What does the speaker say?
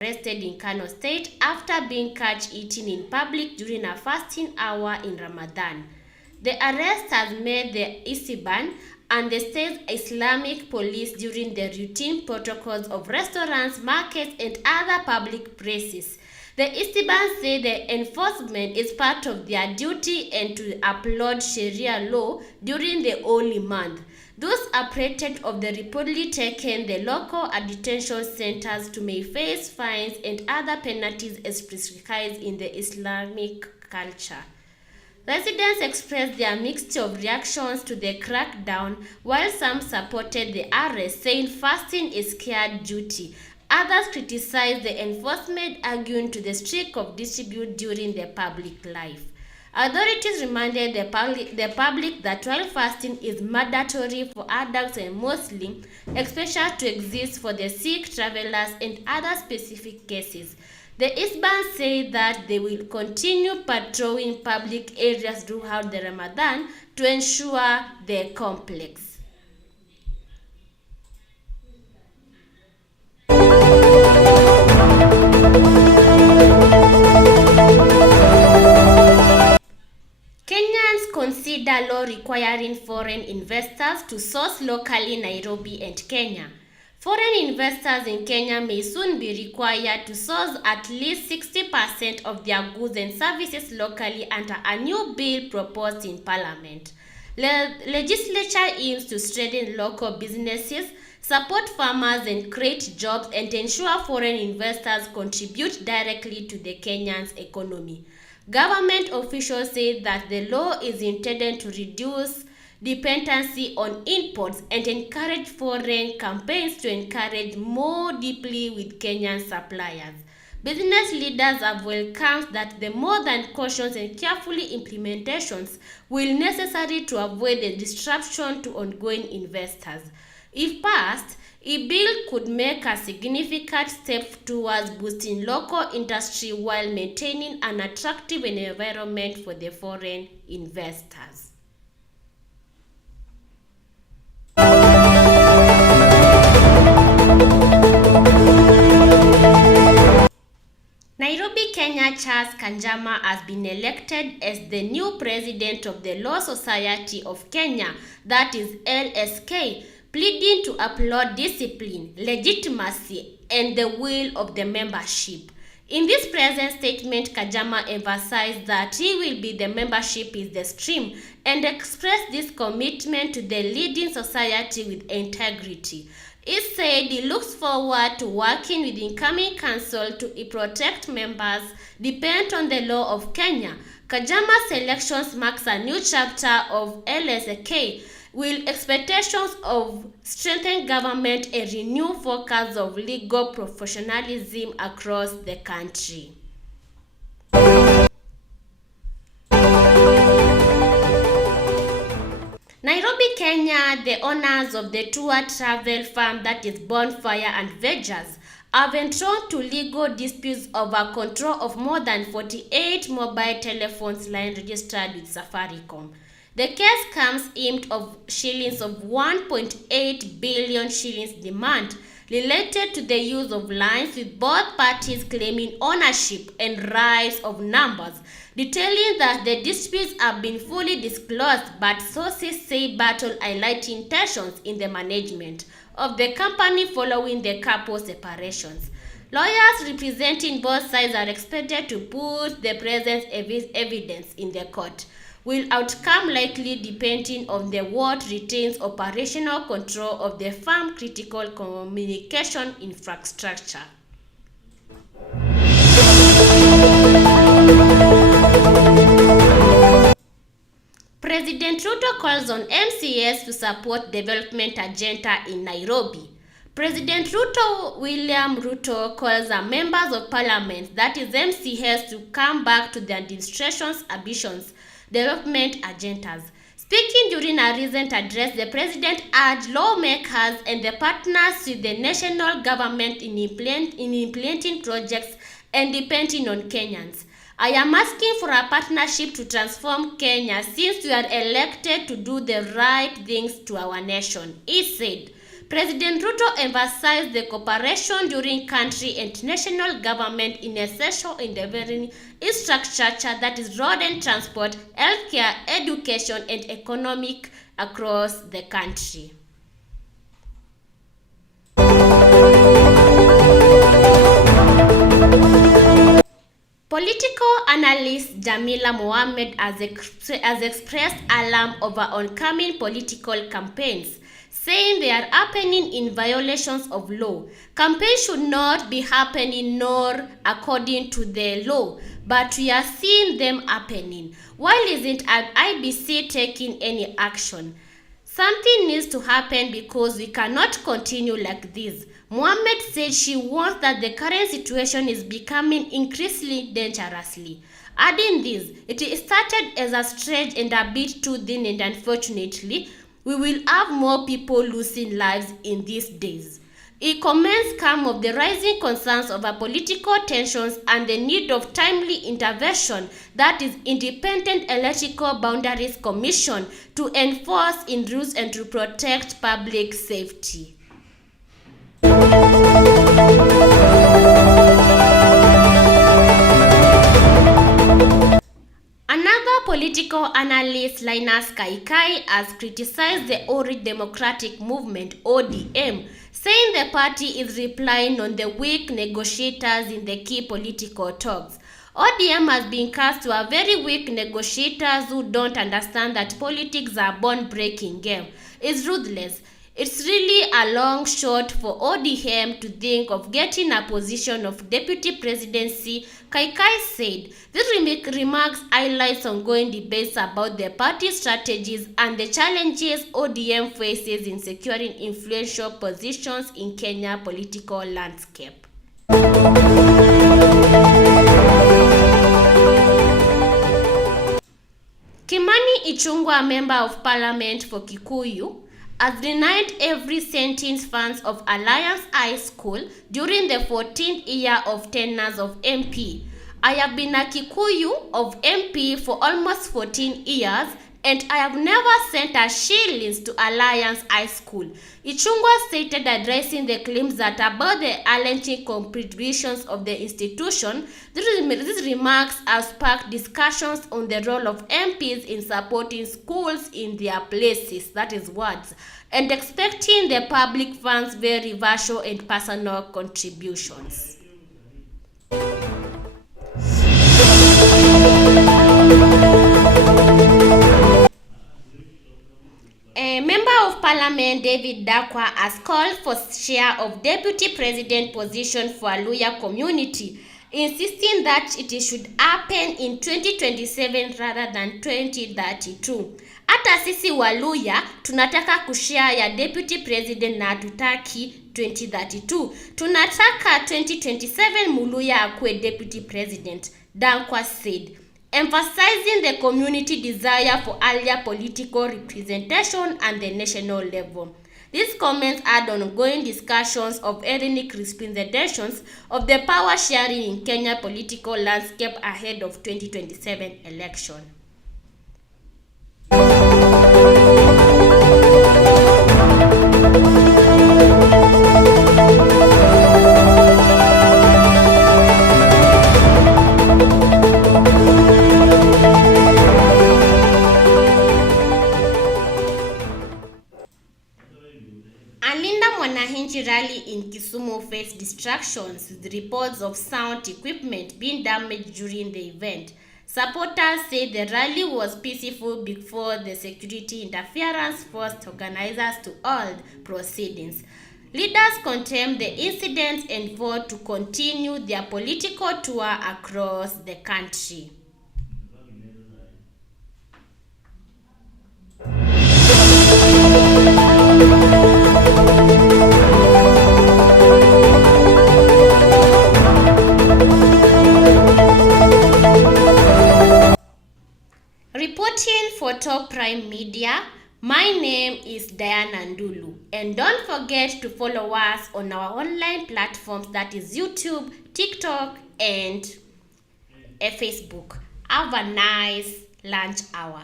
arrested in Kano State after being caught eating in public during a fasting hour in Ramadan. The arrest has made the Isiban and the state's Islamic police during the routine protocols of restaurants, markets, and other public places. The Isiban say the enforcement is part of their duty and to uphold Sharia law during the holy month. Those apprehended of the reportedly taken the local detention centers to may face fines and other penalties as prescribed in the Islamic culture. Residents expressed their mixture of reactions to the crackdown, while some supported the arrest, saying fasting is scared duty. Others criticized the enforcement, arguing to the streak of disrepute during the public life. Authorities reminded the public that while fasting is mandatory for adults and Muslims, exceptions to exist for the sick, travelers, and other specific cases. The Isban say that they will continue patrolling public areas throughout the Ramadan to ensure the complex. Kenyans consider law requiring foreign investors to source locally in Nairobi and Kenya. Foreign investors in Kenya may soon be required to source at least 60% of their goods and services locally under a new bill proposed in Parliament. The legislature aims to strengthen local businesses, support farmers and create jobs, and ensure foreign investors contribute directly to the Kenyan's economy. Government officials say that the law is intended to reduce dependency on imports and encourage foreign campaigns to encourage more deeply with Kenyan suppliers. Business leaders have welcomed that the more than cautious and carefully implementations will necessary to avoid the disruption to ongoing investors. If passed, a bill could make a significant step towards boosting local industry while maintaining an attractive environment for the foreign investors. Nairobi, Kenya Charles Kanjama has been elected as the new president of the Law Society of Kenya, that is LSK, pleading to uphold discipline, legitimacy, and the will of the membership. In this present statement, Kanjama emphasized that he will be the membership is the stream and expressed this commitment to the leading society with integrity. He said he looks forward to working with the incoming council to protect members dependent on the law of Kenya. Kanjama's elections marks a new chapter of LSK with expectations of strengthened government and renewed focus of legal professionalism across the country. Nairobi, Kenya, the owners of the tour travel firm that is Bonfire and Ventures have been thrown to legal disputes over control of more than 48 mobile telephones line registered with Safaricom. The case comes aimed of shillings of 1.8 billion shillings demand related to the use of lines, with both parties claiming ownership and rights of numbers, detailing that the disputes have been fully disclosed, but sources say battle highlighting tensions in the management of the company following the couple's separations. Lawyers representing both sides are expected to put the present evidence in the court, with outcome likely depending on the what retains operational control of the firm's critical communication infrastructure. President Ruto calls on MCAs to support development agenda in Nairobi. President William Ruto calls on members of parliament, that is MCAs, to come back to the administration's ambitious development agendas. Speaking during a recent address, the president urged lawmakers and the partners with the national government in implementing projects and depending on Kenyans. I am asking for a partnership to transform Kenya since we are elected to do the right things to our nation, he said. President Ruto emphasized the cooperation during country and national government in essential endeavoring infrastructure that is road and transport, healthcare, education, and economic across the country. Political analyst Jamila Mohammed has expressed alarm over oncoming political campaigns, saying they are happening in violations of law. Campaigns should not be happening nor according to the law, but we are seeing them happening. Why isn't IEBC taking any action? Something needs to happen because we cannot continue like this. Mohammed said she warns that the current situation is becoming increasingly dangerously. Adding this, it started as a stretch and a bit too thin, and unfortunately, we will have more people losing lives in these days. He comments calm of the rising concerns over political tensions and the need of timely intervention, that is Independent Electoral Boundaries Commission, to enforce in rules and to protect public safety. Another political analyst, Linus Kaikai, has criticized the Orange Democratic Movement (ODM), saying the party is relying on the weak negotiators in the key political talks. ODM has been cast to a very weak negotiators who don't understand that politics are a bone-breaking game. It's ruthless. It's really a long shot for ODM to think of getting a position of deputy presidency, Kaikai said. These remarks highlights ongoing debates about the party's strategies and the challenges ODM faces in securing influential positions in Kenya political landscape. Kimani Ichung'wah, a member of parliament for Kikuyu, has denied every sentence funds of Alliance High School during the 14th year of tenures of MP. I have been a Kikuyu of MP for almost 14 years and I have never sent a shillings to Alliance High School. Ichung'wah stated, addressing the claims that about the alleged contributions of the institution. These remarks have sparked discussions on the role of MPs in supporting schools in their places, that is words, and expecting the public funds very virtual and personal contributions. A member of parliament, David Dakwa, has called for share of deputy president position for Luhya community, insisting that it should happen in 2027 rather than 2032. Hata sisi Waluhya tunataka kushare ya deputy president na hatutaki 2032. Tunataka 2027 Muluhya akuwe deputy president, Dakwa said, emphasizing the community desire for earlier political representation at the national level. These comments add ongoing discussions of ethnic representations of the power sharing in Kenya political landscape ahead of 2027 election. Rally in Kisumu faced distractions with reports of sound equipment being damaged during the event. Supporters say the rally was peaceful before the security interference forced organizers to halt proceedings. Leaders condemned the incident and vowed to continue their political tour across the country. Reporting for Top Prime Media, my name is Diana Ndulu, and don't forget to follow us on our online platforms, that is YouTube, TikTok, and Facebook. Have a nice lunch hour.